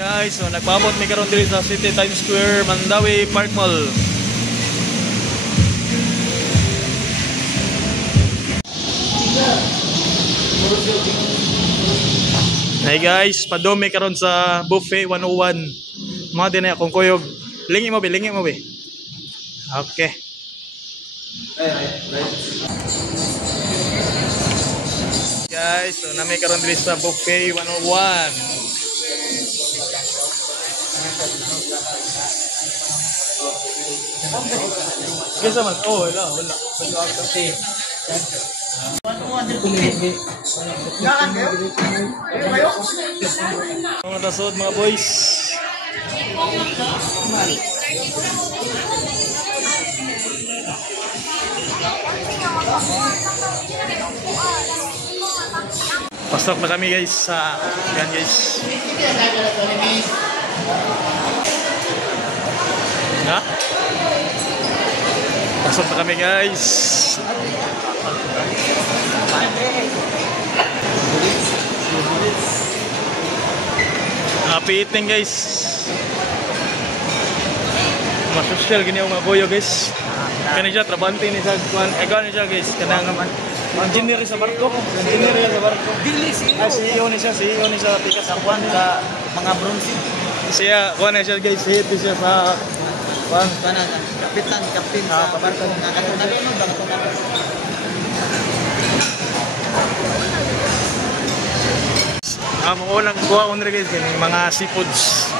Guys, so nagpaabot mi karon diri sa City Times Square, Mandawi Park Mall. Hey guys, padome karon sa Buffet 101. Mga din na akong kuyog. Lingi mo be. Okay. Guys, so nami karon diri sa Buffet 101. Kesa man, wala. Mga tasod mga boys. Pasok na kami guys sa yan guys. Ha? Pasok na kami guys. Happy eating guys. Masosyal gini ang mga boyo guys. Kani siya trabante ni sa kuan. Ikaw ni siya guys. Kanang engineer sa barko. CEO ni siya Pikas sa kuan sa mga bronze. Siya kuan ni siya guys. Head siya sa kuan kapitan sa barko nga katunabi no barko na. Ang unang kuha ko nila guys, mga seafoods.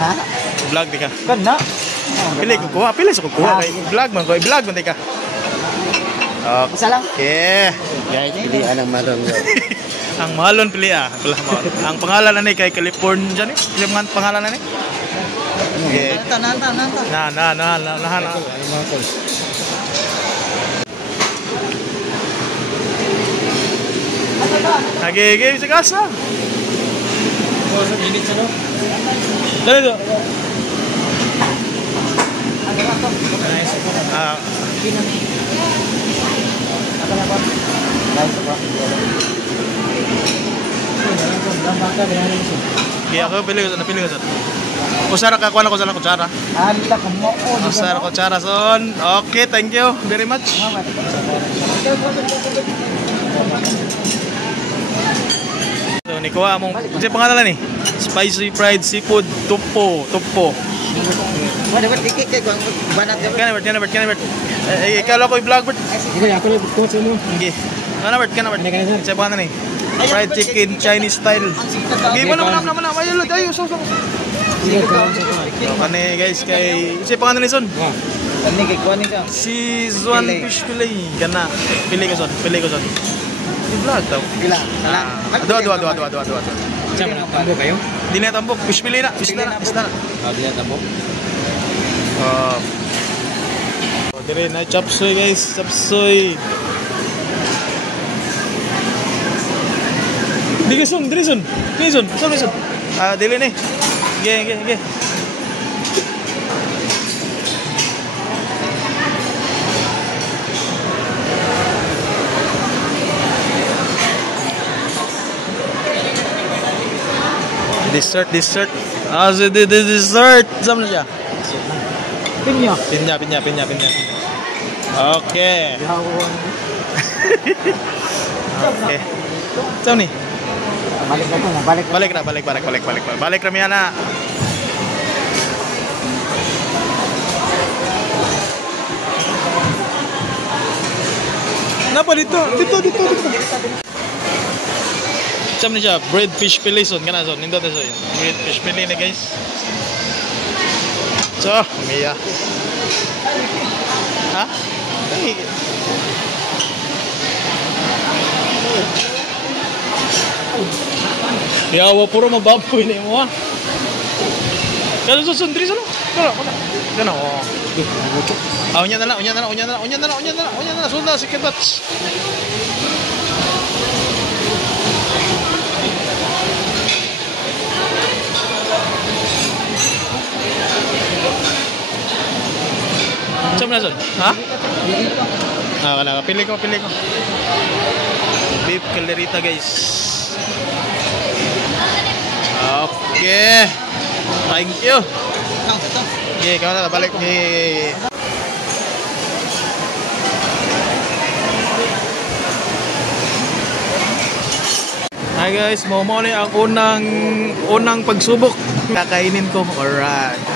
Ha? Vlog di ka? Ganda. Pili sa kukuha. Vlog man di ka. Okay. Isa lang. Okay. Pilihan ang marong. Ang mahalon pili Ang pangalan na ni kay California ni. Yung pangalan na ni? Okay. Nanta. Na. Nagiging sa kasa. Sa init sa no? Dali do. Kaya ako pili ko sa. Kusara ka kuha na ko sa kutsara. Alita ko mo ko. Kusara kutsara son. Okay, thank you very much. So, ni kuha mong kasi pangalan ni Spicy Fried Seafood Tupo. Wala ba tikik kay banat ka. Kanabert. Ikala ko i-vlog bert. Sige, ako na ko sa mo. Okay. Kanabert. Sa pangalan ni fried chicken Chinese style. Okay, mana. Ayo, so. Kani guys kay si pangalan ni Son. Kani kay kuan ni ka. Si Zuan Fish Fillet. Kana. Pili ko Son. I-vlog daw. Pila. Dua. Tambok kayo? Di na tambok. Fish fillet na. Fish na. Di na tambok. Dire na chapsoy guys. Dire son. Dili ni. Ge. Dessert. Dessert. Sama siya. Pinya. Okay. Okay. Saan ni? Balik na. Balik na miya na. Napa dito. Saan ni siya? Bread fish fillet son. Kana son. Nindot na son. Bread fish fillet na guys. So, miya. Ha? Ay. Yawa puro mababoy na mo ha. Kano susundri sa no? Kano. Unya na lang. Sunda si Kebats. Saan mo na son? Ha? Kana pili ko. Beef calderita guys. Okay. Thank you. Ito. Okay, kau na balik. Okay. Hi guys, mo ni ang unang pagsubok kakainin ko. Alright.